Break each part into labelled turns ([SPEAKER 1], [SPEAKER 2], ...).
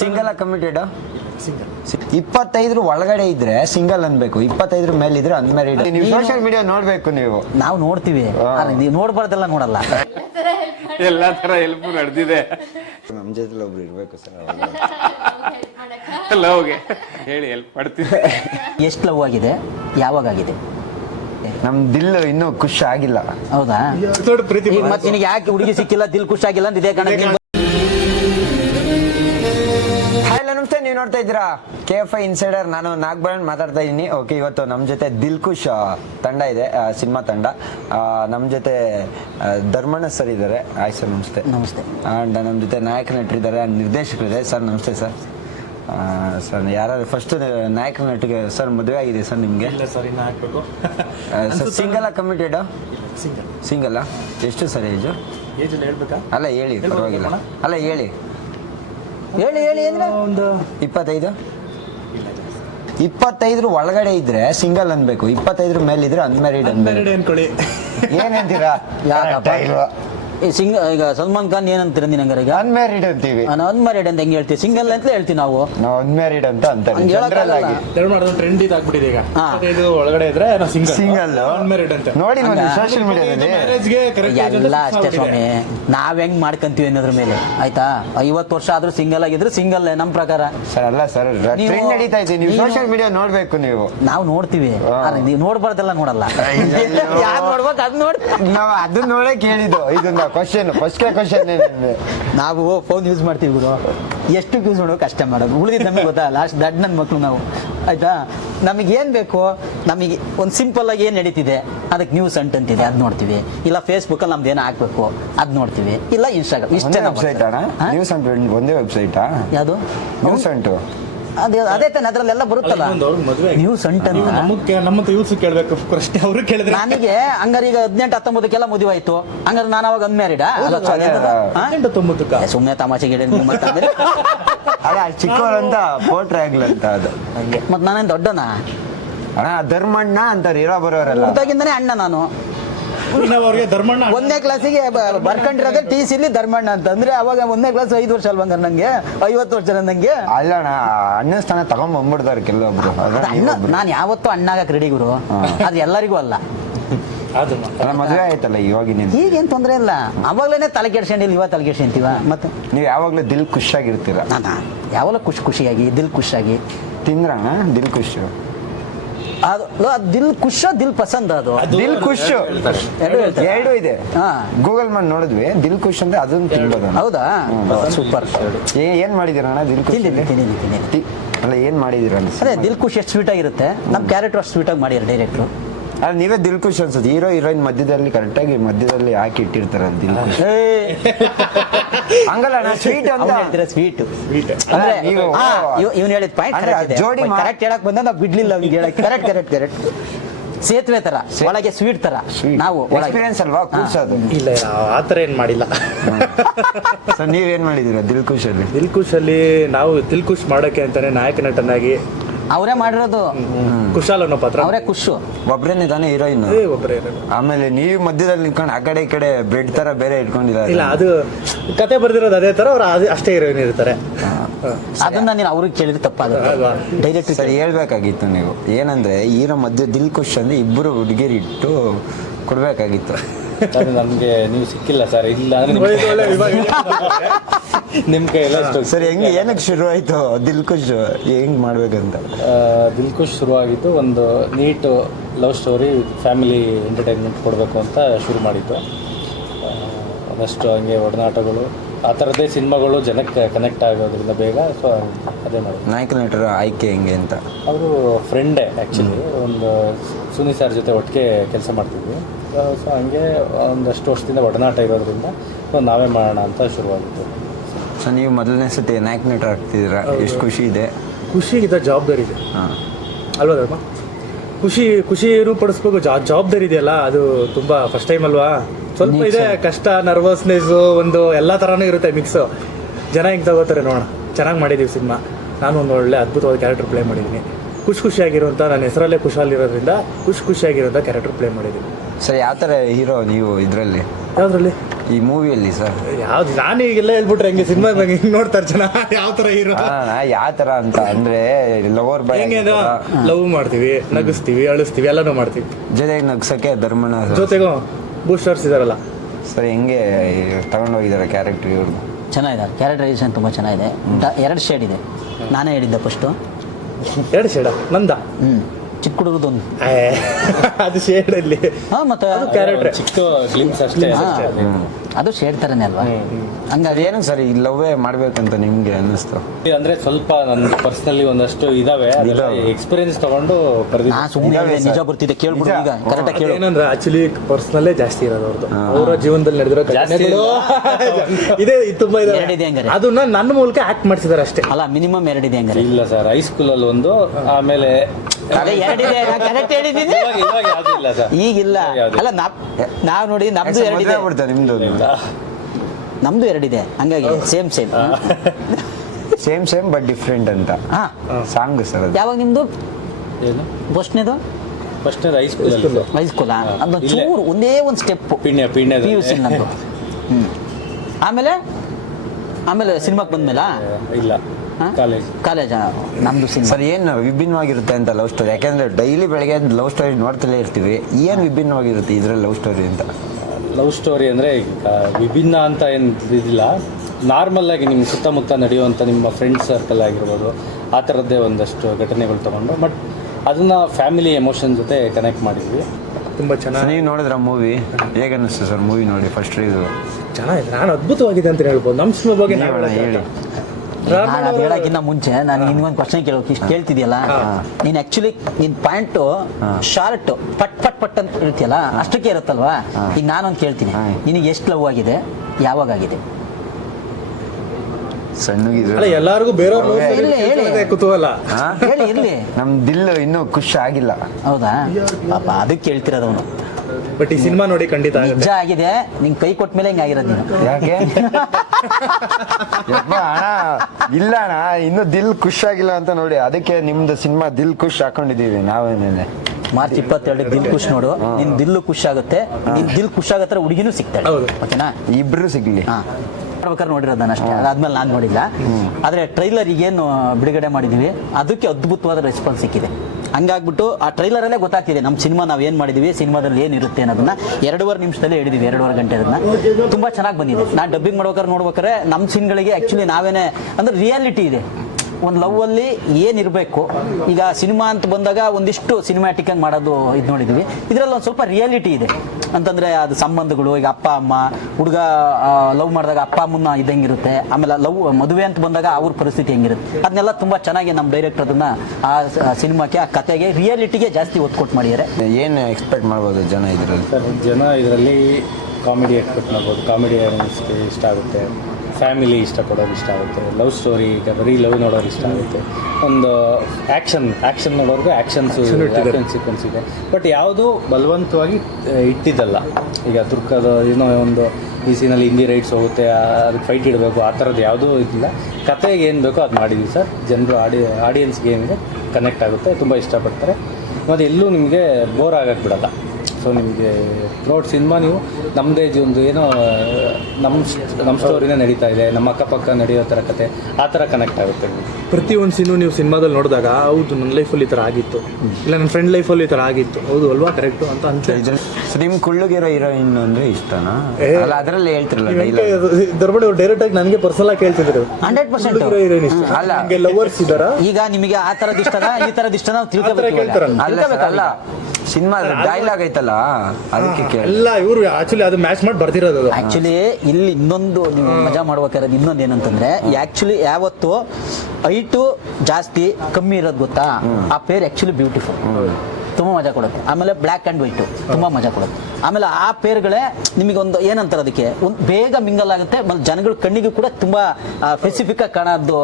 [SPEAKER 1] Single committed
[SPEAKER 2] single
[SPEAKER 1] ಇಪ್ಪತ್ತೈದ್ರ ಒಳಗಡೆ ಇದ್ರೆ single ಅನ್ಬೇಕು. ಇಪ್ಪತ್ತೈದ್ರ ಮೇಲೆ ಇದ್ರೆ ಅನ್ಮ್ಯಾರಿಡ್ ನೀವು ಸೋಷಿಯಲ್ ಮೀಡಿಯಾ ನೋಡ್ಬೇಕು ನೀವು.
[SPEAKER 3] ನಾವು ನೋಡ್ತೀವಿ. ಆದ್ರೆ ನೀವು ನೋಡ್ಬಾರ್ದೆಲ್ಲ ನೋಡಲ್ಲ.
[SPEAKER 4] ಎಲ್ಲ ತರ ಹೆಲ್ಪ್ ನಡೆದಿದೆ.
[SPEAKER 1] ನಮ್ ಜೊತೆ ಒಬ್ರು ಇರ್ಬೇಕು ಸರ್
[SPEAKER 4] ಲವ್ಗೆ ಹೇಳಿ ಹೆಲ್ಪ್ ಮಾಡ್ತೀವಿ
[SPEAKER 3] ಎಷ್ಟು ಲವ್ ಆಗಿದೆ? ಯಾವಾಗ ಆಗಿದೆ?
[SPEAKER 1] ನಮ್ ದಿಲ್ ಇನ್ನೂ ಖುಷಿ ಆಗಿಲ್ಲ.
[SPEAKER 3] ಹೌದಾ? ಈಗ ಮತ್ತೆ ನಿನಗೆ ಯಾಕೆ ಹುಡುಗಿ ಸಿಕ್ಕಿಲ್ಲ ದಿಲ್ ಖುಷಿ ಆಗಿಲ್ಲ ಅಂತ ಇದೇ ಕಾರಣ
[SPEAKER 1] ನೀವು ನೋಡ್ತಾ ಇದ್ದೀರಾ? ಕೆ ಎಫ್ ಐ ಇನ್ಸೈಡರ್ ನಾನು ನಾಗಬರಣ್ ಮಾತಾಡ್ತಾ ಇದ್ದೀನಿ. ಓಕೆ ಇವತ್ತು ನಮ್ಮ ಜೊತೆ ದಿಲ್ಕುಶ್ ತಂಡ ಇದೆ ಸಿನಿಮಾ ತಂಡ. ನಮ್ಮ ಜೊತೆ ಧರ್ಮಣ್ಣ ಸರ್ ಇದ್ದಾರೆ. ಹಾಯ್ ಸರ್ ನಮಸ್ತೆ.
[SPEAKER 3] ನಮಸ್ತೆ.
[SPEAKER 1] ಆ್ಯಂಡ್ ನಮ್ಮ ಜೊತೆ ನಾಯಕ ನಟರಿದ್ದಾರೆ ಆ್ಯಂಡ್ ನಿರ್ದೇಶಕರಿದೆ ಸರ್ ನಮಸ್ತೆ ಸರ್ ಸರ್ ಯಾರು ಫಸ್ಟ್ ನಾಯಕ ನಟಿಗೆ ಸರ್ ಮದುವೆ ಆಗಿದೆ ಸರ್ ನಿಮಗೆ?
[SPEAKER 2] ಇಲ್ಲ sir
[SPEAKER 1] single committed
[SPEAKER 2] single
[SPEAKER 1] single ಎಷ್ಟು ಸರ್ ಏಜು
[SPEAKER 2] ಏಜ್ ಎಲ್ಲ ಹೇಳ್ಬೇಕಾ?
[SPEAKER 1] ಅಲ್ಲ ಹೇಳಿ ಪರವಾಗಿಲ್ಲ. ಅಲ್ಲ ಹೇಳಿ.
[SPEAKER 3] ಹೇಳಿ ಹೇಳಿ ಅಂದ್ರೆ?
[SPEAKER 2] ಒಂದು
[SPEAKER 1] ಇಪ್ಪತ್ತೈದು? ಇಪ್ಪತ್ತೈದ್ರ ಒಳಗಡೆ ಇದ್ರೆ ಸಿಂಗಲ್ ಅನ್ಬೇಕು. ಇಪ್ಪತ್ತೈದ್ರ ಮೇಲೆ ಇದ್ರೆ ಅನ್ಮ್ಯಾರಿಡ್ ಅನ್ಬೇಕು.
[SPEAKER 2] ಅನ್ಮ್ಯಾರಿಡ್ ಅನ್ಕೊಳ್ಳಿ.
[SPEAKER 1] ಏನಂತೀರಾ
[SPEAKER 3] ಯಾಕಪ್ಪ? ಈ ಸಿಂಗ್ ಈಗ ಸಲ್ಮಾನ್ ಖಾನ್ ಏನಂತೀರ ನೀನ್ ಹಂಗಾರೆ ಈಗ?
[SPEAKER 1] ಅನ್ಮ್ಯಾರಿಡ್ ಅಂತೀವಿ.
[SPEAKER 3] ನಾನು ಅನ್ಮ್ಯಾರಿಡ್ ಅಂತ ಹೆಂಗ್ ಹೇಳ್ತೀವಿ ಸಿಂಗಲ್ ಅಂತ ಹೇಳ್ತೀವಿ ನಾವು?
[SPEAKER 1] ನಾವು ಅನ್ಮ್ಯಾರಿಡ್ ಅಂತ ಅಂತಾರೆ
[SPEAKER 3] ಹಂಗ್
[SPEAKER 1] ಜನರಲ್
[SPEAKER 3] ಹೇಳಕ್ಕಾಗಲ್ಲ.
[SPEAKER 1] ಆಗಿ.
[SPEAKER 2] ಟ್ರೆಂಡ್ ಇದಾಗ್ಬಿಟ್ಟಿದೆ ಈಗ.
[SPEAKER 3] ಹಾ.
[SPEAKER 2] ಇಪ್ಪತ್ತೈದು ಒಳಗಡೆ ಇದ್ರೆ ಸಿಂಗಲ್
[SPEAKER 1] ಸಿಂಗಲ್
[SPEAKER 2] ಅನ್ಮ್ಯಾರಿಡ್ ಅಂತ.
[SPEAKER 1] ನೋಡಿ ನೋಡಿ? ಸೋಷಿಯಲ್ ಮೀಡಿಯಾದಲ್ಲಿ
[SPEAKER 2] ಮ್ಯಾರೇಜ್ಗೆ ಕರೆಕ್ಟ್
[SPEAKER 3] ಎಲ್ಲ ಅಷ್ಟೇ ಸ್ವಾಮಿ. ನಾವ್ ಹೆಂಗ್ ಮಾಡ್ಕಂತೀವಿ ಅನ್ನೋದ್ರ ಮೇಲೆ. ಆಯ್ತಾ? ಐವತ್ತು ವರ್ಷ ಆದ್ರೂ ಸಿಂಗಲ್ ಆಗಿದ್ರೆ ಸಿಂಗಲ್ ನಮ್ ಪ್ರಕಾರ.
[SPEAKER 1] ಸರ್ ಅಲ್ಲ ಸರ್
[SPEAKER 3] ನೀವು-
[SPEAKER 1] ಟ್ರೆಂಡ್ ನಡೀತಾ ಇದೆ. ನೀವು
[SPEAKER 3] ನೀವು-
[SPEAKER 1] ಸೋಷಿಯಲ್ ಮೀಡಿಯಾ ನೋಡ್ಬೇಕು ನೀವು.
[SPEAKER 3] ನಾವು ನೋಡ್ತೀವಿ. ಆದ್ರೆ ನೀವು ನೋಡ್ಬಾರ್ದೆಲ್ಲ ನೋಡಲ್ಲ.
[SPEAKER 1] ಅಯ್ಯಯ್ಯೋ.
[SPEAKER 3] ಯಾರು ನೋಡ್ಬೇಕು ಅದ್ ನೋಡ್
[SPEAKER 1] ನಾವು ಅದನ್ನ ನೋಡೇ ಕೇಳಿದ್ದು. ಇದನ್ನ ಕ್ವಶನ್ ಫಸ್ಟ್ ಕ್ವಶನ್
[SPEAKER 3] ನಾವು ಫೋನ್ ಯೂಸ್ ಮಾಡ್ತೀವಿ ಗುರು. ಎಷ್ಟು ಯೂಸ್ ಮಾಡೋ ಅಷ್ಟೇ ಮಾಡೋದು. ಉಳಿದಿದ್ದು ನಮಗೆ ಗೊತ್ತಾ? ಲಾಸ್ಟ್ ದಡ್ ನನ್ನ ಮಕ್ಕಳು ನಾವು. ಆಯ್ತಾ? ನಮಗೆ ಏನು ಬೇಕು? ನಮಗೆ ಒಂದು ಸಿಂಪಲ್ ಆಗಿ ಏನು ನಡೀತಿದೆ? ಅದಕ್ಕೆ ನ್ಯೂಸ್ ಅಂಟಿದೆ ಅದು ನೋಡ್ತೀವಿ. ಇಲ್ಲ ಫೇಸ್ಬುಕ್ಕಲ್ಲಿ ನಮ್ದು ಏನೋ ಹಾಕ್ಬೇಕು ಅದು ನೋಡ್ತೀವಿ. ಇಲ್ಲ ಇನ್ಸ್ಟಾಗ್ರಾಮ್ ಇಷ್ಟೇ
[SPEAKER 1] ವೆಬ್ಸೈಟ್ ಅಣ್ಣ? ನ್ಯೂಸ್ ಅಂಟು ಒಂದೇ ವೆಬ್ಸೈಟಾ
[SPEAKER 3] ಯಾವುದು?
[SPEAKER 1] ನ್ಯೂಸ್ ಅಂಟು
[SPEAKER 3] ಅದೇ ಅದೇ ತಾನೆ ಅದ್ರಲ್ಲೆಲ್ಲ ಬರುತ್ತಲ್ಲ.
[SPEAKER 2] ನೀವು
[SPEAKER 3] ಅಂತ
[SPEAKER 2] ನಮಗೆ ನಮ್ಮಂತ ಯೂಸ್ ಕೇಳ್ಬೇಕು ಅಷ್ಟೇ ಅವರು ಕೇಳಿದ್ರೆ.
[SPEAKER 3] ನನಗೆ ಹಂಗಾರೆ ಈಗ ಹದಿನೆಂಟು ಹತ್ತೊಂಬತ್ತಕ್ಕೆಲ್ಲ ಮದುವೆ ಆಯ್ತು. ಹಂಗಾರೆ ನಾನು ಅವಾಗ ಅನ್ಮ್ಯಾರಿಡಾ ಸುಮ್ಮನೆ ತಮಾಷೆಗೆ ಮಾತಾಡಿದ್ರೆ
[SPEAKER 1] ಅಲ್ಲ ಚಿಕ್ಕವರಂತ ಪೋಟ್ರೆ ಆಗ್ಲಂತ ಅದು.
[SPEAKER 3] ಮತ್ತೆ ನಾನೇನು ದೊಡ್ಡನಾ?
[SPEAKER 1] ಅಣ್ಣ ಧರ್ಮಣ್ಣ ಅಂತಾರೆ ಇರೋ ಬರೋರೆಲ್ಲ.
[SPEAKER 3] ಅಣ್ಣ ನಾನು.
[SPEAKER 2] ಅವ್ರಿಗೆ ಧರ್ಮಣ್ಣ
[SPEAKER 3] ಒಂದನೇ ಕ್ಲಾಸಿಗೆ ಬರ್ಕೊಂಡಿರೋದೇ ಟಿ ಸಿಲಿ ಧರ್ಮಣ್ಣ ಅಂತ. ಅಂದ್ರೆ ಅವಾಗ ಒಂದನೇ ಕ್ಲಾಸ್ ಐದು ವರ್ಷ ಅಲ್ವಾ ಹಂಗಾರೆ ನಂಗೆ? ಐವತ್ತು ವರ್ಷ ನಂಗೆ
[SPEAKER 1] ಅಲ್ಲ ಅಣ್ಣ ಅಣ್ಣ ಸ್ಥಾನ ತಗೊಂಡ್ ಬಂದ್ಬಿಡ್ತಾರೆ ಕೆಲವೊಬ್ರು.
[SPEAKER 3] ನಾನು ಯಾವತ್ತೂ ಅಣ್ಣಾಗಕ್ಕೆ ರೆಡಿ ಗುರು. ಅದು ಎಲ್ಲರಿಗೂ ಅಲ್ಲ.
[SPEAKER 1] ಮದುವೆ ಆಯ್ತಲ್ಲ ಇವಾಗಿನ
[SPEAKER 3] ಈಗೇನ್ ತೊಂದರೆ ಇಲ್ಲ. ಅವಾಗ್ಲೇನೆ ತಲೆ ಕೆಡ್ಸ್ಕೊಂಡಿಲ್ಲ ಇವಾಗ ತಲೆ ಕೆಡ್ಸ್ಕೊಂತೀವ? ಮತ್ತೆ?
[SPEAKER 1] ನೀವು ಯಾವಾಗ್ಲೂ ದಿಲ್ ಖುಷಿಯಾಗಿರ್ತೀರ?
[SPEAKER 3] ನಾನು? ಯಾವಾಗಲೂ ಖುಷಿ ಖುಷಿಯಾಗಿ ದಿಲ್ ಖುಷಿಯಾಗಿ.
[SPEAKER 1] ತಿಂದ್ರಣ್ಣ ದಿಲ್ ಖುಷಿ?
[SPEAKER 3] ಅದು ಅದು ದಿಲ್ ಖುಷ ದಿಲ್ ಪಸಂದ್ ಅದು.
[SPEAKER 1] ದಿಲ್ ಖುಷ್
[SPEAKER 3] ಎರಡು ಹೇಳ್ತಾರೆ.
[SPEAKER 1] ಎರಡು ಇದೆ.
[SPEAKER 3] ಹಾ.
[SPEAKER 1] ಗೂಗಲ್ ಮಾಡಿ ನೋಡಿದ್ವಿ ದಿಲ್ ಖುಷ್ ಅಂದ್ರೆ ಅದನ್ನ ತಿನ್ಬೋದು
[SPEAKER 3] ಹೌದಾ? ಸೂಪರ್.
[SPEAKER 1] ಏ- ಏನ್ ಮಾಡಿದಿರಣ್ಣ ದಿಲ್ ಖುಷ್ ಅಲ್ಲ ಏನ್ ಮಾಡಿದಿರ
[SPEAKER 3] ಅದೇ ದಿಲ್ ಖುಷ್ ಎಷ್ಟು ಸ್ವೀಟ್ ಆಗಿರುತ್ತೆ? ನಮ್ಮ ಕ್ಯಾರೆಟ್ ಅಷ್ಟು ಸ್ವೀಟ್ ಆಗಿ ಮಾಡಿರ ಡೈರೆಕ್ಟ್ರು
[SPEAKER 1] ಅಲ್ಲ ನೀವೇ ದಿಲ್ ಖುಷ್ ಅನ್ಸುತ್ತೆ. ಹೀರೋ ಹೀರೋಯಿನ್ ಮಧ್ಯದಲ್ಲಿ ಕರೆಕ್ಟಾಗಿ ಮಧ್ಯದಲ್ಲಿ ಹಾಕಿ ಇಟ್ಟಿರ್ತಾರೆ ಅದ್ ದಿಲ್ ಖುಷ್ ಹಂಗಲ್ಲ ಅಣ್ಣ ಸ್ವೀಟ್ ಅಂತ
[SPEAKER 3] ಹೇಳ್ತೀರಾ ಸ್ವೀಟ್
[SPEAKER 2] ಸ್ವೀಟ್
[SPEAKER 3] ಅಂದ್ರೆ
[SPEAKER 1] ನೀವು-
[SPEAKER 3] ಇವನು ಹೇಳಿದ ಪಾಯಿಂಟ್
[SPEAKER 1] ಜೋಡಿ
[SPEAKER 3] ಕರೆಕ್ಟ್ ಹೇಳಕ್ ಬಂದ ನಾವು ಬಿಡ್ಲಿಲ್ಲ ಅವ್ನಿಗೆ ಹೇಳಕ್. ಕರೆಕ್ಟ್ ಕರೆಕ್ಟ್ ಕರೆಕ್ಟ್ ಸೇತುವೆ ತರ ಒಳಗೆ ಸ್ವೀಟ್ ತರ. ನಾವು ಒಳಗೆ.
[SPEAKER 1] ಎಕ್ಸ್ಪೀರಿಯನ್ಸ್ ಅಲ್ವಾ? ಕೂರ್ಸೋದು
[SPEAKER 2] ಇಲ್ಲ ಆತರ ಆ ಥರ ಏನು ಮಾಡಿಲ್ಲ.
[SPEAKER 1] ಸರ್ ನೀವೇನ್ ಮಾಡಿದೀರ ದಿಲ್ ಖುಷ್ ಅಲ್ಲಿ?
[SPEAKER 2] ದಿಲ್ಕುಶ್ ಅಲ್ಲಿ ನಾವು ದಿಲ್ಕುಶ್ ಮಾಡೋಕೆ ಅಂತಾನೆ ನಾಯಕ ನಟನಾಗಿ
[SPEAKER 3] ಅವರೇ ಮಾಡಿರೋದು.
[SPEAKER 2] ಕುಶಾಲ್ ಅನ್ನೋ ಪಾತ್ರ.
[SPEAKER 3] ಅವರೇ ಖುಷು
[SPEAKER 1] ಒಬ್ರೇನೆ ತಾನೇ ಹೀರೋಯಿನ್.
[SPEAKER 2] ಏ, ಒಬ್ರೇ ಇರೋದು.
[SPEAKER 1] ಆಮೇಲೆ ನೀವು ಮಧ್ಯದಲ್ಲಿ ನಿಂತ್ಕೊಂಡು ಆ ಕಡೆ ಈ ಕಡೆ ಬ್ರೆಡ್ ತರ ಬೇರೆ ಇಟ್ಕೊಂಡಿದ್ದಾರೆ
[SPEAKER 2] ಇಲ್ಲ ಅದು ಕತೆ ಬರ್ದಿರೋದು ಅದೇ ತರ ಅವ್ರು ಅದೇ ಅಷ್ಟೇ ಹೀರೋಯಿನ್ ಇರ್ತಾರೆ. ಹ.
[SPEAKER 3] ಅದನ್ನ ನೀನು ಅವ್ರಿಗೆ ಕೇಳಿದ್ರೆ ತಪ್ಪಾಗುತ್ತೆ.
[SPEAKER 2] ಅಲ್ವಾ?
[SPEAKER 3] ಡೈರೆಕ್ಟ್
[SPEAKER 1] ಸರಿ ಹೇಳ್ಬೇಕಾಗಿತ್ತು ನೀವು. ಏನಂದ್ರೆ ಈರೋ ಮಧ್ಯ ದಿಲ್ ಖುಷ್ ಅಂದ್ರೆ ಇಬ್ಬರು ಹುಡುಗಿರು ಇಟ್ಟು ಕೊಡ್ಬೇಕಾಗಿತ್ತು.
[SPEAKER 5] ಅದು ನಮಗೆ ನೀವು ಸಿಕ್ಕಿಲ್ಲ ಸರ್. ಇಲ್ಲ ನಿಮ್ಮ ಕೈಯೆಲ್ಲ ಸರ್
[SPEAKER 1] ಸರಿ ಹೆಂಗೆ ಏನಕ್ಕೆ ಶುರು ಆಯಿತು? ದಿಲ್ ಖುಷ್ ಹೆಂಗ್ ಮಾಡ್ಬೇಕಂತ?
[SPEAKER 5] ಆ, ದಿಲ್ಖುಷ್ ಶುರುವಾಗಿದ್ದು ಒಂದು neat love story family entertainment ಕೊಡಬೇಕು ಅಂತ ಶುರು ಮಾಡಿದ್ದು. ಒಂದಷ್ಟು ಹಂಗೆ ಒಡನಾಟಗಳು. ಆ ಥರದ್ದೇ ಸಿನಿಮಾಗಳು ಜನಕ್ಕೆ ಕನೆಕ್ಟ್ ಆಗೋದ್ರಿಂದ ಬೇಗ ಸೊ ಅದೇ ಮಾಡಿದ್ದು.
[SPEAKER 1] ನಾಯಕ ನಟರ ಆಯ್ಕೆ ಹೆಂಗೆ ಅಂತ?
[SPEAKER 5] ಅವರು ಫ್ರೆಂಡೇ ಆ್ಯಕ್ಚುಲಿ ಒಂದು ಸುನಿ ಸರ್ ಜೊತೆ ಒಟ್ಟಿಗೆ ಕೆಲಸ ಮಾಡ್ತಿದ್ವಿ. ಸೊ ಹಂಗೆ ಒಂದಷ್ಟು ವರ್ಷದಿಂದ ಒಡನಾಟ ಇರೋದ್ರಿಂದ ಸೊ ನಾವೇ ಮಾಡೋಣ ಅಂತ ಶುರುವಾಗಿತ್ತು.
[SPEAKER 1] ಸೊ ನೀವು ಮೊದಲನೇ ಸತಿ ನಾಯಕ ನಟರ ಆಗ್ತಿದ್ದೀರಾ? ಎಷ್ಟು ಖುಷಿ ಇದೆ?
[SPEAKER 2] ಖುಷಿಗಿದ್ದ ಜವಾಬ್ದಾರಿ ಇದೆ.
[SPEAKER 1] ಹಾಂ.
[SPEAKER 2] ಅಲ್ವಾ ಧರ್ಮ ಖುಷಿ ಖುಷಿನೂ ಪಡಿಸ್ಬೇಕು ಜಾ ಜವಾಬ್ದಾರಿ ಇದೆಯಲ್ಲ ಅದು ತುಂಬ ಫಸ್ಟ್ ಟೈಮ್ ಅಲ್ವಾ? ಸ್ವಲ್ಪ ಇದೆ ಕಷ್ಟ ನರ್ವಸ್ನೆಸ್ ಒಂದು ಎಲ್ಲ ಥರನೂ ಇರುತ್ತೆ ಮಿಕ್ಸು ಜನ ಹೆಂಗೆ ತಗೋತಾರೆ ನೋಡೋಣ. ಚೆನ್ನಾಗಿ ಮಾಡಿದ್ದೀವಿ ಸಿನಿಮಾ. ನಾನು ಒಂದು ಒಳ್ಳೆ ಅದ್ಭುತವಾದ ಕ್ಯಾರೆಕ್ಟರ್ ಪ್ಲೇ ಮಾಡಿದ್ದೀನಿ ಖುಷಿ ಖುಷಿಯಾಗಿರುವಂಥ ನನ್ನ ಹೆಸರಲ್ಲೇ ಖುಷಾಲಿರೋದ್ರಿಂದ ಖುಷಿ ಖುಷಿಯಾಗಿರೋಂಥ ಕ್ಯಾರೆಕ್ಟರ್ ಪ್ಲೇ ಮಾಡಿದ್ದೀನಿ
[SPEAKER 1] ಸರ್ ಯಾವ ಥರ ಹೀರೋ ನೀವು ಇದರಲ್ಲಿ?
[SPEAKER 2] ಯಾವುದ್ರಲ್ಲಿ?
[SPEAKER 1] ಈ ಮೂವಿಯಲ್ಲಿ ಸರ್
[SPEAKER 2] ಯಾವ್ದು ನಾನು ಈಗೆಲ್ಲ ಹೇಳ್ಬಿಟ್ರೆ ಹೆಂಗೆ ಸಿನಿಮಾ ಹಿಂಗೆ ನೋಡ್ತಾರೆ ಜನ. ಯಾವ ತರ ಹೀರೋ
[SPEAKER 1] ಯಾವ ತರ ಅಂತ ಅಂದ್ರೆ ಲವರ್ ಬಾಯ್
[SPEAKER 2] ಹೆಂಗೆ ಲವ್ ಮಾಡ್ತೀವಿ ನಗಿಸ್ತೀವಿ ಅಳಿಸ್ತೀವಿ ಎಲ್ಲಾನು ಮಾಡ್ತೀವಿ.
[SPEAKER 1] ಜೊತೆಗೆ ನಗ್ಸಕ್ಕೆ ಧರ್ಮನ
[SPEAKER 2] ಜೊತೆಗೂ ಬೂಸ್ಟರ್ಸ್ ಇದಾರಲ್ಲ.
[SPEAKER 1] ಸರ್ ಹೆಂಗೆ ತಗೊಂಡೋಗಿದ್ದಾರೆ ಕ್ಯಾರೆಕ್ಟರ್ ಇವ್ರು?
[SPEAKER 3] ಚೆನ್ನಾಗಿದೆ. ಕ್ಯಾರೆಕ್ಟರೈಸೇಷನ್ ತುಂಬ ಚೆನ್ನಾಗಿದೆ. ಎರಡು ಶೇಡ್ ಇದೆ. ನಾನೇ ಹೇಳಿದ್ದೆ ಫಸ್ಟು
[SPEAKER 2] ಎರಡು ಶೇಡ ನಂದ?
[SPEAKER 3] ಹ್ಞೂ ಚಿಕ್ಕ ಹುಡುಗದೊಂದು.
[SPEAKER 2] ಏ, ಅದು ಶೇಡ್ ಅಲ್ಲಿ.
[SPEAKER 3] ಮತ್ತೆ
[SPEAKER 5] ಚಿಕ್ಕ ಗ್ಲಿಮ್ಸ್ ಅಷ್ಟೇ.
[SPEAKER 3] ಅದು ಶೇಡ್ ಥರನೇ ಅಲ್ವಾ? ಹಂಗಾಗಿ
[SPEAKER 1] ಏನು ಸರ್? ಈ ಲವ್ವೇ ಮಾಡ್ಬೇಕಂತ ನಿಮ್ಗೆ ಅನ್ನಿಸ್ತು.
[SPEAKER 5] ಅಂದ್ರೆ ಸ್ವಲ್ಪ ನನ್ನ ಪರ್ಸನಲಿ ಒಂದಷ್ಟು ಇದಾವೆ ಎಕ್ಸ್ಪೀರಿಯನ್ಸ್ ತಗೊಂಡು
[SPEAKER 3] ಸುಮ್ಮನೆ ನಿಜ ಬರ್ತಿದೆ ಕೇಳ್ಬಿಡು. ಈಗ ಕರೆಕ್ಟ್ ಕೇಳು.
[SPEAKER 2] ಏನಂದ್ರೆ ಆಕ್ಚುಲಿ ಪರ್ಸನಲ್ಲೇ ಜಾಸ್ತಿ ಇರೋದು ಅವ್ರದ್ದು ಅವರ ಜೀವನದಲ್ಲಿ ನಡೆದಿರೋ
[SPEAKER 5] ಜಾಸ್ತಿ
[SPEAKER 2] ಘಟನೆಗಳು ಇದೆ ಇದು ತುಂಬಾ ಇದೆ.
[SPEAKER 3] ಹಂಗಾರೆ.
[SPEAKER 2] ಅದನ್ನ ನನ್ನ ಮೂಲಕ ಆಕ್ಟ್ ಮಾಡಿಸಿದಾರೆ ಅಷ್ಟೇ.
[SPEAKER 3] ಅಲ್ಲ ಮಿನಿಮಮ್ ಎರಡಿದೆ ಹಂಗಾರೆ.
[SPEAKER 5] ಇಲ್ಲ ಸರ್ ಹೈಸ್ಕೂಲಲ್ಲಿ ಒಂದು ಆಮೇಲೆ
[SPEAKER 3] ಎರಡಿದೆ ಈಗಿಲ್ಲ? ಅಲ್ಲ ನಾವ್ ನೋಡಿ ನಮ್ದು ಎರಡಿದೆ
[SPEAKER 1] ನಿಮ್ದು?
[SPEAKER 3] ನಮ್ದು ಎರಡಿದೆ. ಹಂಗಾಗಿ same same.
[SPEAKER 1] Same same but different ಅಂತ.
[SPEAKER 3] ಹಾ.
[SPEAKER 1] ಸಾಂಗ್ ಸರ್ ಅದು.
[SPEAKER 3] ಯಾವಾಗ ನಿಮ್ದು?
[SPEAKER 5] ಏನು?
[SPEAKER 3] ಫಸ್ಟ್ನೇದು?
[SPEAKER 5] ಫಸ್ಟ್ ಸ್ಕೂಲ್
[SPEAKER 3] ಹೈಸ್ಕೂಲ
[SPEAKER 5] ಇಲ್ಲೇ.
[SPEAKER 3] ಚೂರು ಒಂದೇ ಒಂದು step
[SPEAKER 5] Peenya Peenya
[SPEAKER 3] P U C ನಂದು ಆಮೇಲೆ? ಆಮೇಲೆ ಸಿನಿಮಾಕ್ಕೆ ಬಂದ್ಮೇಲೆ?
[SPEAKER 5] ಇಲ್ಲ. ಕಾಲೇಜ್
[SPEAKER 3] ಕಾಲೇಜ ನಮ್ದು ಸಿನಿಮಾ.
[SPEAKER 1] ಸರ್ ಏನು ವಿಭಿನ್ನವಾಗಿರುತ್ತೆ ಅಂತ ಲವ್ ಸ್ಟೋರಿ ಯಾಕೆಂದ್ರೆ ಡೈಲಿ ಬೆಳಗ್ಗೆ ಲವ್ ಸ್ಟೋರಿ ನೋಡ್ತಲೇ ಇರ್ತೀವಿ. ಏನು ವಿಭಿನ್ನವಾಗಿರುತ್ತೆ ಇದ್ರಲ್ಲಿ ಲವ್ ಸ್ಟೋರಿ ಅಂತ?
[SPEAKER 5] ಲವ್ ಸ್ಟೋರಿ ಅಂದರೆ ವಿಭಿನ್ನ ಅಂತ ಏನು ಇದಿಲ್ಲ. ನಾರ್ಮಲ್ ಆಗಿ ನಿಮ್ಮ ಸುತ್ತಮುತ್ತ ನಡೆಯುವಂಥ ನಿಮ್ಮ ಫ್ರೆಂಡ್ ಸರ್ಕಲ್ ಆಗಿರ್ಬೋದು ಆ ಥರದ್ದೇ ಒಂದಷ್ಟು ಘಟನೆಗಳು ತಗೊಂಡು ಬಟ್ ಅದನ್ನ ಫ್ಯಾಮಿಲಿ ಎಮೋಷನ್ ಜೊತೆ ಕನೆಕ್ಟ್ ಮಾಡಿದ್ವಿ.
[SPEAKER 2] ತುಂಬ ಚೆನ್ನಾಗಿ
[SPEAKER 1] ನೀವು ನೋಡಿದ್ರ ಮೂವಿ ಹೇಗೆ ಅನ್ನಿಸ್ತು ಸರ್ ಮೂವಿ ನೋಡಿ ಫಸ್ಟ್ ಇದು
[SPEAKER 2] ಚೆನ್ನಾಗಿದೆ. ನಾನು ಅದ್ಭುತವಾಗಿದೆ ಅಂತ ಹೇಳ್ಬೋದು. ನಮ್ಮ ಸಿನಿಮಾ ಬಗ್ಗೆ
[SPEAKER 1] ಹೇಳಿ.
[SPEAKER 3] ನಾನು ಅದು ಹೇಳಕ್ಕಿಂತ ಮುಂಚೆ ನಾನು ನಿನ್ಗೊಂದು ಕ್ವಶನ್ ಕೇಳೋಕೆ ಇಷ್ಟು ಕೇಳ್ತಿದ್ಯಲ್ಲ? ನೀನ್ ಆಕ್ಚುಲಿ ನಿನ್ ಪಾಯಿಂಟು ಶಾರ್ಟ್ ಪಟ್ ಪಟ್ ಪಟ್ ಅಂತ ಹೇಳ್ತಿಯಲ್ಲ ಅಷ್ಟಕ್ಕೆ ಇರುತ್ತಲ್ವಾ? ಈಗ ನಾನೊಂದು ಕೇಳ್ತೀನಿ. ನಿನಗೆ ಎಷ್ಟು ಲವ್ ಆಗಿದೆ? ಯಾವಾಗ ಆಗಿದೆ
[SPEAKER 1] ಸಣ್ಣಗಿದ್ರು
[SPEAKER 2] ಅಲ್ಲ ಎಲ್ಲಾರ್ಗು ಬೇರೆ
[SPEAKER 3] ಹೇಳಿ, ಹೇಳಿ.
[SPEAKER 2] ಕುತೂಹಲ.
[SPEAKER 3] ಹೇಳಿ ಇರ್ಲಿ.
[SPEAKER 1] ನಮ್ ದಿಲ್ ಇನ್ನೂ ಖುಷಿ ಆಗಿಲ್ಲ.
[SPEAKER 3] ಹೌದಾ? ಪಾಪ ಅದಕ್ಕೆ ಕೇಳ್ತಿರೋದವನು
[SPEAKER 2] ಬಟ್ ಈ ಸಿನಿಮಾ ನೋಡಿ ಖಂಡಿತ
[SPEAKER 3] ನಿಜ
[SPEAKER 2] ಆಗುತ್ತೆ
[SPEAKER 3] ಆಗಿದೆ. ನಿಂಗೆ ಕೈ ಕೊಟ್ಟ ಮೇಲೆ ಹಿಂಗೆ ಆಗಿರೋದು ನೀನು.
[SPEAKER 1] ಯಾಕೆ? ಯಪ್ಪ ಅಣ್ಣ ಇಲ್ಲ ಅಣ್ಣ ಇನ್ನು ದಿಲ್ ಖುಷ್ ಆಗಿಲ್ಲ ಅಂತ ನೋಡಿ ಅದಕ್ಕೆ ನಿಮ್ದು ಸಿನಿಮಾ ದಿಲ್ ಖುಷ್ ಹಾಕೊಂಡಿದೀವಿ ನಾವೇನೇನೆ
[SPEAKER 3] ಮಾರ್ಚ್ ಇಪ್ಪತ್ತೆರಡು ದಿಲ್ ಖುಷ್ ನೋಡು. ನಿನ್ ದಿಲ್ ಖುಷ್ ಆಗುತ್ತೆ. ನಿನ್ ದಿಲ್ ಖುಷ್ ಆಗತ್ತರ ಹುಡುಗಿನೂ ಸಿಗ್ತಾಳೆ.
[SPEAKER 2] ಹೌದು.
[SPEAKER 3] ಓಕೆನಾ?
[SPEAKER 1] ಇಬ್ರು ಸಿಗ್ಲಿ.
[SPEAKER 3] ಹಾ. ನೋಡಿರೋದು ನಾನು ಅಷ್ಟೇ. ಅದಾದ್ಮೇಲೆ ನಾನು ನೋಡಿಲ್ಲ. ಆದ್ರೆ ಟ್ರೈಲರ್ ಈಗೇನು ಬಿಡುಗಡೆ ಮಾಡಿದೀವಿ. ಅದಕ್ಕೆ ಅದ್ಭುತವಾದ ರೆಸ್ಪಾನ್ಸ್ ಸಿಕ್ಕಿದೆ. ಹಂಗಾಗ್ಬಿಟ್ಟು ಆ ಟ್ರೈಲರಲ್ಲೇ ಗೊತ್ತಾಗ್ತಿದೆ ನಮ್ಮ ಸಿನಿಮಾ ನಾವು ಏನು ಮಾಡಿದ್ವಿ, ಸಿನಿಮಾದಲ್ಲಿ ಏನಿರುತ್ತೆ ಅನ್ನೋದನ್ನ. ಎರಡೂವರೆ ನಿಮಿಷದಲ್ಲಿ ಹೇಳಿದೀವಿ, ಎರಡೂವರೆ ಗಂಟೆ ಅದನ್ನ. ತುಂಬಾ ಚೆನ್ನಾಗಿ ಬಂದಿದೆ. ನಾನು ಡಬ್ಬಿಂಗ್ ಮಾಡ್ಬೇಕಾದ್ರೆ ನೋಡ್ಬೇಕಾದ್ರೆ ನಮ್ಮ ಸೀನ್ಗಳಿಗೆ ಆ್ಯಕ್ಚುಲಿ ನಾವೇನೇ, ಅಂದ್ರೆ ರಿಯಾಲಿಟಿ ಇದೆ. ಒಂದು ಲವ್ ಅಲ್ಲಿ ಏನಿರಬೇಕು ಈಗ ಸಿನಿಮಾ ಅಂತ ಬಂದಾಗ ಒಂದಿಷ್ಟು ಸಿನಿಮ್ಯಾಟಿಕ್ ಆಗಿ ಮಾಡೋದು ಇದು ನೋಡಿದ್ವಿ. ಇದರಲ್ಲಿ ಒಂದು ಸ್ವಲ್ಪ ರಿಯಾಲಿಟಿ ಇದೆ. ಅಂತಂದ್ರೆ ಅದು ಸಂಬಂಧಗಳು ಈಗ ಅಪ್ಪ ಅಮ್ಮ ಹುಡುಗ ಲವ್ ಮಾಡಿದಾಗ ಅಪ್ಪ ಅಮ್ಮನ ಇದು ಇರುತ್ತೆ ಆಮೇಲೆ ಲವ್ ಮದುವೆ ಅಂತ ಬಂದಾಗ ಅವ್ರ ಪರಿಸ್ಥಿತಿ ಹೆಂಗಿರುತ್ತೆ. ಅದನ್ನೆಲ್ಲ ತುಂಬ ಚೆನ್ನಾಗಿ ನಮ್ಮ ಡೈರೆಕ್ಟರ್ ಅದನ್ನ ಆ ಸಿನಿಮಾಕ್ಕೆ ಆ ಕತೆಗೆ ರಿಯಾಲಿಟಿಗೆ ಜಾಸ್ತಿ ಒತ್ತು ಕೊಟ್ಟು ಮಾಡಿದ್ದಾರೆ.
[SPEAKER 1] ಏನು ಎಕ್ಸ್ಪೆಕ್ಟ್ ಮಾಡ್ಬೋದು ಜನ ಇದರಲ್ಲಿ?
[SPEAKER 5] ಸರ್ ಜನ ಇದರಲ್ಲಿ ಕಾಮಿಡಿ ಎಕ್ಸ್ಪೆಕ್ಟ್ ಮಾಡ್ಬೋದು. ಕಾಮಿಡಿ ಇಷ್ಟ ಆಗುತ್ತೆ. ಫ್ಯಾಮಿಲಿ ಇಷ್ಟಪಡೋರು ಇಷ್ಟ ಆಗುತ್ತೆ. ಲವ್ ಸ್ಟೋರಿ ಈಗ ಬರೀ ಲವ್ ನೋಡೋರು ಇಷ್ಟ ಆಗುತ್ತೆ. ಒಂದು ಆ್ಯಕ್ಷನ್ ಆ್ಯಕ್ಷನ್ ನೋಡೋರ್ಗೂ ಆ್ಯಕ್ಷನ್ಸು ಆ್ಯಕ್ಷನ್ ಸೀಕ್ವೆನ್ಸ್ ಇದೆ. ಬಟ್ ಯಾವುದು ಬಲವಂತವಾಗಿ ಇಟ್ಟಿದ್ದಲ್ಲ. ಈಗ ತುರ್ಕದ ಏನೋ ಒಂದು ಈ ಸೀನಲ್ಲಿ ಹಿಂದಿ ರೈಟ್ಸ್ ಹೋಗುತ್ತೆ ಅದಕ್ಕೆ ಫೈಟ್ ಇಡಬೇಕು ಆ ಥರದ್ದು ಯಾವುದೂ ಇದಿಲ್ಲ. ಕತೆಗೆ ಏನು ಬೇಕೋ ಅದು ಮಾಡಿದ್ವಿ ಸರ್. ಜನರು ಆಡಿ ಆಡಿಯನ್ಸ್ಗೆ ಏನಿದೆ ಕನೆಕ್ಟ್ ಆಗುತ್ತೆ ತುಂಬ ಇಷ್ಟಪಡ್ತಾರೆ. ಮತ್ತು ಎಲ್ಲೂ ನಿಮಗೆ ಬೋರ್ ಆಗಕ್ಕೆ ಬಿಡಲ್ಲ. ಸೊ ನಿಮಗೆ ನೋಡಿ ಸಿನಿಮಾ ನೀವು ನಮ್ಮದೇ ಒಂದು ಏನೋ ನಮ್ಮ ನಮ್ಮ ಸ್ಟೋರಿನೇ ನಡೀತಾ ಇದೆ ನಮ್ಮ ಅಕ್ಕಪಕ್ಕ ನಡೆಯೋ ಥರ ಕತೆ ಆ ಥರ ಕನೆಕ್ಟ್ ಆಗುತ್ತೆ ನಿಮಗೆ.
[SPEAKER 2] ಪ್ರತಿ ಒಂದು ಸೀನು ನೀವು ಸಿನಿಮಾದಲ್ಲಿ ನೋಡಿದಾಗ ಹೌದು ನನ್ನ ಲೈಫಲ್ಲಿ ಈ ಥರ ಆಗಿತ್ತು. ಇಲ್ಲ ನನ್ನ ಫ್ರೆಂಡ್ ಲೈಫಲ್ಲಿ ಈ ಥರ ಆಗಿತ್ತು. ಹೌದು ಅಲ್ವಾ? ಕರೆಕ್ಟು ಅಂತ ಅನ್ಸುತ್ತೆ.
[SPEAKER 1] ಸೊ ನಿಮ್ಮ ಕುಳ್ಳುಗಿರೋ ಹೀರೋಯಿನ್ ಅಂದರೆ ಇಷ್ಟನಾ. ಅಲ್ಲ ಅದರಲ್ಲಿ ಹೇಳ್ತಿರಲ್ಲ
[SPEAKER 2] ದರ್ಬಡಿ ಅವ್ರು ಡೈರೆಕ್ಟ್ ಆಗಿ ನನಗೆ ಪರ್ಸನಲ್ ಆಗಿ ಕೇಳ್ತಿದ್ರು
[SPEAKER 3] ಹಂಡ್ರೆಡ್ ಪರ್ಸೆಂಟ್
[SPEAKER 1] ಅಲ್ಲ.
[SPEAKER 2] ನಿಮಗೆ ಲವರ್ಸ್ ಇದ್ದಾರಾ?
[SPEAKER 3] ಈಗ ನಿಮಗೆ ಆ ಥರದ ಇಷ್ಟನಾ ಈ ಥರದ ಇಷ್ಟನಾ ನಾವು ತಿಳ್ಕೊಬೇಕು.
[SPEAKER 1] ಅಲ್ಲ ಅಲ್ಲ. ಸಿನಿಮಾ ಡೈಲಾಗ್ ಐತಲ್ಲ ಅದಕ್ಕೆ ಕೇಳಿ
[SPEAKER 2] ಎಲ್ಲ ಇವರು ಆಕ್ಚುಲಿ ಅದು ಮ್ಯಾಚ್ ಮಾಡಿ ಬರ್ತಿರೋದು ಅದು.
[SPEAKER 3] ಆಕ್ಚುಲಿ ಇಲ್ಲಿ ಇನ್ನೊಂದು ನೀವು ಮಜಾ ಮಾಡ್ಬೇಕಾದ್ರೆ ಇನ್ನೊಂದು ಏನಂತಂದ್ರೆ ಆಕ್ಚುಲಿ ಯಾವತ್ತು ಹೈಟು ಜಾಸ್ತಿ ಕಮ್ಮಿ ಇರೋದು ಗೊತ್ತಾ? ಆ ಪೇರ್ ಆಕ್ಚುಲಿ ಬ್ಯೂಟಿಫುಲ್ ತುಂಬಾ ಮಜಾ ಕೊಡುತ್ತೆ. ಆಮೇಲೆ ಬ್ಲ್ಯಾಕ್ ಅಂಡ್ ವೈಟು ತುಂಬಾ ಮಜಾ ಕೊಡುತ್ತೆ. ಆಮೇಲೆ ಆ ಪೇರ್ಗಳೇ ನಿಮಗೊಂದು ಏನಂತಾರೆ ಅದಕ್ಕೆ? ಒಂದು ಬೇಗ ಮಿಂಗಲ್ ಆಗುತ್ತೆ ಮತ್ತು ಜನಗಳ ಕಣ್ಣಿಗೂ ಕೂಡ ತುಂಬಾ ಸ್ಪೆಸಿಫಿಕ್ ಆಗಿ ಕಾಣೋದು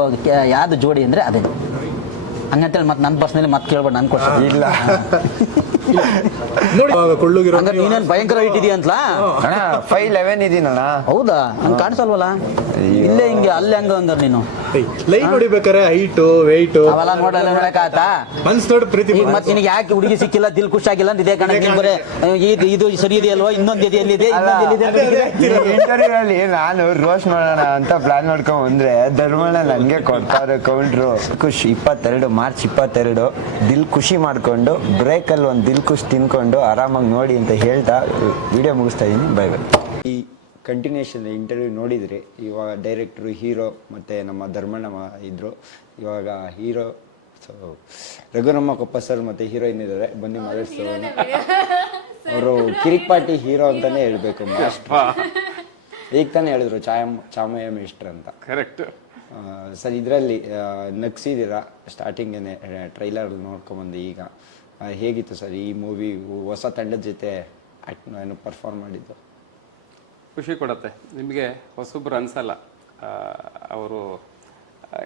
[SPEAKER 3] ಯಾವ್ದು ಜೋಡಿ ಅಂದ್ರೆ ಅದೇ. ಹಂಗಂತೇಳಿ ಮತ್ತೆ ನನ್ನ ಬಸ್ನಲ್ಲಿ ಮತ್ತೆ ಕೇಳ್ಬೇಡ ನನ್ನ ಕ್ವಶನ್
[SPEAKER 1] ಇಲ್ಲ.
[SPEAKER 2] ಕೊಳ್ಳುಗಿರೋ
[SPEAKER 3] ಹಂಗಾರೆ ನೀನೇನು ಭಯಂಕರ ಹೈಟ್ ಇದೆಯಂತಲಾ
[SPEAKER 1] ಅಣ್ಣ ಫೈವ್ ಲೆವೆನ್ ಇದೀನಣ್ಣ.
[SPEAKER 3] ಹೌದಾ? ಹಂಗ್ ಕಾಣಿಸಲ್ವಲ್ಲ? ಇಲ್ಲೇ ಹಿಂಗೆ ಅಲ್ಲೇ ಹಂಗ ಹಂಗಾರೆ ನೀನು.
[SPEAKER 2] ಲೈಟ್ ಹೊಡಿಬೇಕಾರೆ ಹೈಟ್ ವೆಯ್ಟ್
[SPEAKER 3] ಅವೆಲ್ಲ ನೋಡಲ್ಲ ನೋಡಕ್ಕಾತ
[SPEAKER 2] ಮನ್ಸ್ ನೋಡಿ ಪ್ರೀತಿ
[SPEAKER 3] ಈಗ ಮತ್ತೆ ನಿನಗೆ ಯಾಕೆ ಹುಡುಗಿ ಸಿಕ್ಕಿಲ್ಲ ದಿಲ್ ಖುಷಿ ಆಗಿಲ್ಲ ಅಂತ ಇದೇ ನೀನ್ ಬರೇ ಇದು ಇದು ಸರಿ ಇದೆಯಲ್ವಾ? ಇನ್ನೊಂದು ಇದೆ ಎಲ್ಲಿದೆ ಇನ್ನೊಂದು ಎಲ್ಲಿದೆ ಅಂತ
[SPEAKER 1] ಇಂಟರ್ವ್ಯೂ ಅಲ್ಲಿ ನಾನು ರೋಸ್ ನೋಡೋಣ ಅಂತ ಪ್ಲಾನ್ ಮಾಡ್ಕೊಂಡ್ ಬಂದ್ರೆ ಧರ್ಮಣ್ಣ ನಂಗೆ ಕೊಡ್ತಾರೆ ಕೌಂಟ್ರು ಖುಷಿ ಇಪ್ಪತ್ತೆರಡು ಮಾರ್ಚ್ ಇಪ್ಪತ್ತೆರಡು. ದಿಲ್ ಖುಷಿ ಮಾಡ್ಕೊಂಡು ಬ್ರೇಕ್ ಅಲ್ಲಿ ಒಂದು ದಿಲ್ ಖುಷಿ ತಿನ್ಕೊಂಡು ಆರಾಮಾಗಿ ನೋಡಿ ಅಂತ ಹೇಳ್ತಾ ವಿಡಿಯೋ ಮುಗಿಸ್ತಾ ಇದೀನಿ. ಬೈ ಬೈ ಈ ಕಂಟಿನ್ಯೂಷನ್ ಇಂಟರ್ವ್ಯೂ ನೋಡಿದರೆ ಇವಾಗ ಡೈರೆಕ್ಟ್ರು ಹೀರೋ ಮತ್ತು ನಮ್ಮ ಧರ್ಮಣ್ಣ ಇದ್ದರು ಇದ್ರು. ಇವಾಗ hero so Raghuramma Koppa sir ಮತ್ತು ಹೀರೋಯಿನ್ ಇದ್ದಾರೆ ಬನ್ನಿ ಮಾತಾಡ್ಸ್ತಾರೆ ಅವರು ಕಿರಿಕ್ ಪಾಟಿ ಹೀರೋ ಅಂತಾನೆ ಹೇಳ್ಬೇಕು ಮಸ್ಟ್ ಈಗ ತಾನೇ ಹೇಳಿದ್ರು ಚಾಯಮ್ ಚಾಮಯ್ಯ ಮಿಸ್ಟ್ರ್ ಅಂತ.
[SPEAKER 4] ಕರೆಕ್ಟ್
[SPEAKER 1] ಸರ್ ಇದರಲ್ಲಿ ನಗ್ಸಿದ್ದೀರಾ? ಸ್ಟಾರ್ಟಿಂಗೇನೆ ಟ್ರೈಲರ್ ನೋಡ್ಕೊಂಬಂದು ಈಗ. ಹೇಗಿತ್ತು ಸರ್ ಈ ಮೂವಿ ಹೊಸ ತಂಡದ ಜೊತೆ ಏನು ಪರ್ಫಾರ್ಮ್ ಮಾಡಿದ್ದು?
[SPEAKER 4] ಖುಷಿ ಕೊಡುತ್ತೆ. ನಿಮಗೆ ಹೊಸೊಬ್ಬರು ಅನಿಸಲ್ಲ. ಅವರು,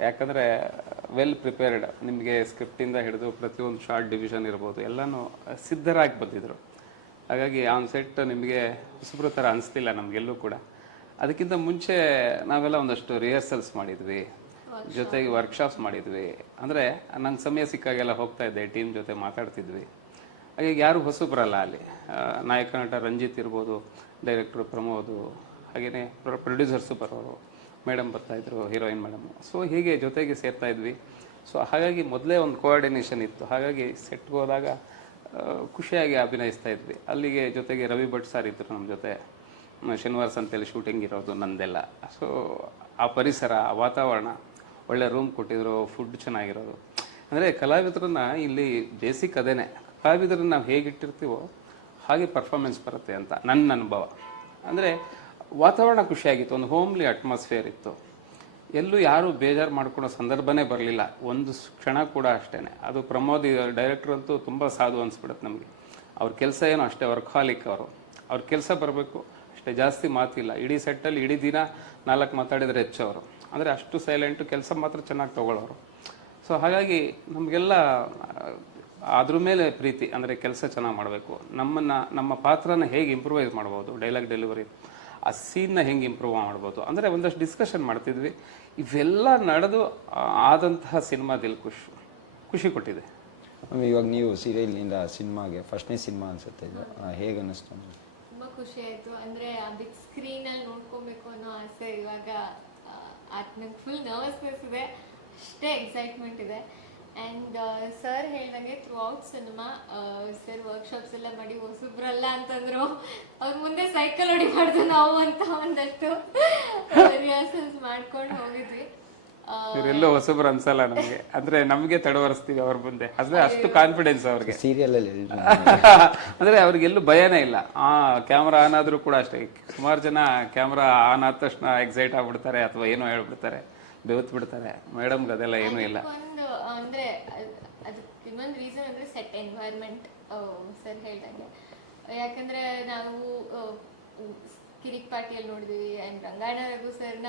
[SPEAKER 4] ಯಾಕಂದರೆ ವೆಲ್ ಪ್ರಿಪೇರ್ಡ್ ನಿಮಗೆ ಸ್ಕ್ರಿಪ್ಟಿಂದ ಹಿಡಿದು ಪ್ರತಿಯೊಂದು ಶಾರ್ಟ್ ಡಿವಿಷನ್ ಇರ್ಬೋದು, ಎಲ್ಲನೂ ಸಿದ್ಧರಾಗಿ ಬಂದಿದ್ದರು ಹಾಗಾಗಿ ಆನ್ ಸೆಟ್ ನಿಮಗೆ ಹೊಸಬ್ರ ಥರ ಅನಿಸ್ತಿಲ್ಲ ನಮಗೆಲ್ಲೂ ಕೂಡ. ಅದಕ್ಕಿಂತ ಮುಂಚೆ ನಾವೆಲ್ಲ ಒಂದಷ್ಟು ರಿಹರ್ಸಲ್ಸ್ ಮಾಡಿದ್ವಿ. ಜೊತೆಗೆ ವರ್ಕ್ಶಾಪ್ಸ್ ಮಾಡಿದ್ವಿ. ಅಂದರೆ ನಂಗೆ ಸಮಯ ಸಿಕ್ಕಾಗೆಲ್ಲ ಹೋಗ್ತಾ ಇದ್ದೆ ಟೀಮ್ ಜೊತೆ ಮಾತಾಡ್ತಿದ್ವಿ. ಹಾಗೆ ಯಾರು ಹೊಸಬ್ರಲ್ಲ ಅಲ್ಲಿ. ನಾಯಕ ನಟ ರಂಜಿತ್ ಇರ್ಬೋದು ಡೈರೆಕ್ಟ್ರು ಪ್ರಮೋದು ಹಾಗೆಯೇ ಪ್ರೊಡ್ಯೂಸರ್ಸು ಬರೋರು ಮೇಡಮ್ ಬರ್ತಾಯಿದ್ರು ಹೀರೋಯಿನ್ ಮೇಡಮ್ ಸೊ ಹೀಗೆ ಜೊತೆಗೆ ಸೇರ್ತಾ ಇದ್ವಿ. ಸೊ ಹಾಗಾಗಿ ಮೊದಲೇ ಒಂದು ಕೋಆರ್ಡಿನೇಷನ್ ಇತ್ತು. ಹಾಗಾಗಿ ಸೆಟ್ಗೆ ಹೋದಾಗ ಖುಷಿಯಾಗಿ ಅಭಿನಯಿಸ್ತಾ ಇದ್ವಿ. ಅಲ್ಲಿಗೆ ಜೊತೆಗೆ ರವಿ ಭಟ್ ಸರ್ ಇದ್ದರು ನಮ್ಮ ಜೊತೆ. ಶನಿವಾರ ಸಂತೆಯಲ್ಲಿ ಶೂಟಿಂಗ್ ಇರೋದು ನಂದೆಲ್ಲ. ಸೊ ಆ ಪರಿಸರ, ಆ ವಾತಾವರಣ ಒಳ್ಳೆ ರೂಮ್ ಕೊಟ್ಟಿದ್ರು ಫುಡ್ ಚೆನ್ನಾಗಿರೋದು. ಅಂದರೆ ಕಲಾವಿದರನ್ನ ಇಲ್ಲಿ ಬೇಸಿಕ್ ಅದೇನೆ. ಕಲಾವಿದರನ್ನ ನಾವು ಹೇಗಿಟ್ಟಿರ್ತೀವೋ ಹಾಗೆ ಪರ್ಫಾರ್ಮೆನ್ಸ್ ಬರುತ್ತೆ ಅಂತ ನನ್ನ ಅನುಭವ. ಅಂದರೆ ವಾತಾವರಣ ಖುಷಿಯಾಗಿತ್ತು, ಒಂದು ಹೋಮ್ಲಿ ಅಟ್ಮಾಸ್ಫಿಯರ್ ಇತ್ತು. ಎಲ್ಲೂ ಯಾರೂ ಬೇಜಾರು ಮಾಡ್ಕೊಳ್ಳೋ ಸಂದರ್ಭನೇ ಬರಲಿಲ್ಲ. ಒಂದು ಕ್ಷಣ ಕೂಡ ಅಷ್ಟೇ ಅದು ಪ್ರಮೋದ್ ಡೈರೆಕ್ಟರ್ ಅಂತೂ ತುಂಬ ಸಾಧು ಅನಿಸ್ಬಿಡುತ್ತೆ ನಮಗೆ. ಅವ್ರ ಕೆಲಸ ಏನೋ ಅಷ್ಟೇ ವರ್ಕಾಲಿಕ್ ಅವರು. ಅವ್ರ ಕೆಲಸ ಬರಬೇಕು, ಅಷ್ಟೇ ಜಾಸ್ತಿ ಮಾತಿಲ್ಲ. ಇಡೀ ಸೆಟ್ಟಲ್ಲಿ ಇಡೀ ದಿನ ನಾಲ್ಕು ಮಾತಾಡಿದರೆ ಹೆಚ್ಚು ಅವರು. ಅಂದರೆ ಅಷ್ಟು ಸೈಲೆಂಟು ಕೆಲಸ ಮಾತ್ರ ಚೆನ್ನಾಗಿ ತಗೊಳ್ಳೋರು. ಸೊ ಹಾಗಾಗಿ ನಮಗೆಲ್ಲ ಅದ್ರ ಮೇಲೆ ಪ್ರೀತಿ ಅಂದರೆ ಕೆಲಸ ಚೆನ್ನಾಗಿ ಮಾಡಬೇಕು. ನಮ್ಮನ್ನು ನಮ್ಮ ಪಾತ್ರನ ಹೇಗೆ ಇಂಪ್ರೂವೈಸ್ ಮಾಡ್ಬೋದು ಡೈಲಾಗ್ ಡೆಲಿವರಿ ಆ ಸೀನ್ನ ಹೆಂಗೆ ಇಂಪ್ರೂವ್ ಮಾಡ್ಬೋದು ಅಂದರೆ ಒಂದಷ್ಟು ಡಿಸ್ಕಷನ್ ಮಾಡ್ತಿದ್ವಿ. ಇವೆಲ್ಲ ನಡೆದು ಆದಂತಹ ಸಿನಿಮಾ ದಿಲ್ ಖುಷ್ ಖುಷಿ ಕೊಟ್ಟಿದೆ.
[SPEAKER 1] ಮ್ಯಾಮ್, ಇವಾಗ ನೀವು ಸೀರಿಯಲ್ನಿಂದ ಸಿನಿಮಾಗೆ ಫಸ್ಟ್ನೇ ಸಿನಿಮಾ ಅನಿಸುತ್ತೆ ಇದು. ಹೇಗೆ ಅನ್ನಿಸ್ತು?
[SPEAKER 6] ತುಂಬ ಖುಷಿ ಆಯಿತು. ಅಂದರೆ ಆ ಬಿಗ್ ಸ್ಕ್ರೀನಲ್ಲಿ ನೋಡ್ಕೊಬೇಕು ಅನ್ನೋ ಆಸೆ ಇವಾಗ ಅದು ನಂಗೆ ಫುಲ್ ನರ್ವಸ್ನೆಸ್ ಇದೆ, ಅಷ್ಟೇ ಎಕ್ಸೈಟ್ಮೆಂಟ್ ಇದೆ. ಆ್ಯಂಡ್ ಸರ್ ಹೇಳ್ದಂಗೆ throughout cinema sir workshops ಎಲ್ಲ ಮಾಡಿ ಹೊಸಬ್ರಲ್ಲ ಅಂತಂದ್ರು. ಅವ್ರ ಮುಂದೆ ಸೈಕಲ್ ಹೊಡಿಬಾರ್ದು ನಾವು ಅಂತ ಒಂದಷ್ಟು ರಿಹರ್ಸಲ್ಸ್ ಮಾಡ್ಕೊಂಡು ಹೋಗಿದ್ವಿ.
[SPEAKER 4] ಇವರೆಲ್ಲೋ ಹೊಸಬ್ರು ಅನ್ಸಲ್ಲ ನಮಗೆ. ಅಂದ್ರೆ ನಮಗೆ ತಡವರಿಸ್ತೀವಿ ಅವ್ರ ಮುಂದೆ. ಅಂದ್ರೆ ಅಷ್ಟು ಕಾನ್ಫಿಡೆನ್ಸ್ ಅವ್ರಿಗೆ.
[SPEAKER 1] ಸೀರಿಯಲಲ್ಲಿ
[SPEAKER 4] ಅಂದ್ರೆ ಅವ್ರಿಗೆಲ್ಲೂ ಭಯನೇ ಇಲ್ಲ. ಆ ಕ್ಯಾಮ್ರಾ ಆನ್ ಆದ್ರೂ ಕೂಡ ಅಷ್ಟೇ. ಸುಮಾರು ಜನ ಕ್ಯಾಮ್ರಾ ಆನ್ ಆದ ತಕ್ಷಣ ಎಕ್ಸೈಟ್ ಆಗ್ಬಿಡ್ತಾರೆ ಅಥವಾ ಏನೋ ಹೇಳ್ಬಿಡ್ತಾರೆ. ಬೆವತ್ ಬಿಡ್ತಾರೆ. ಮೇಡಮ್ಗೆ ಅದೆಲ್ಲ ಏನೂ ಇಲ್ಲ.
[SPEAKER 6] ಒಂದು ಅಂದ್ರೆ ಅದಕ್ಕೆ ಇನ್ನೊಂದು ರೀಸನ್ ಅಂದ್ರೆ ಸೆಟ್ ಎನ್ವೈರ್ಮೆಂಟ್ ಸರ್ ಹೇಳ್ದಂಗೆ. ಯಾಕಂದ್ರೆ ನಾವು ಕಿರಿಕ್ ಪಾರ್ಟಿಯಲ್ಲಿ ನೋಡಿದೀವಿ ಆ್ಯಂಡ್ ರಂಗಾಯಣ ರಘು ಸರ್ನ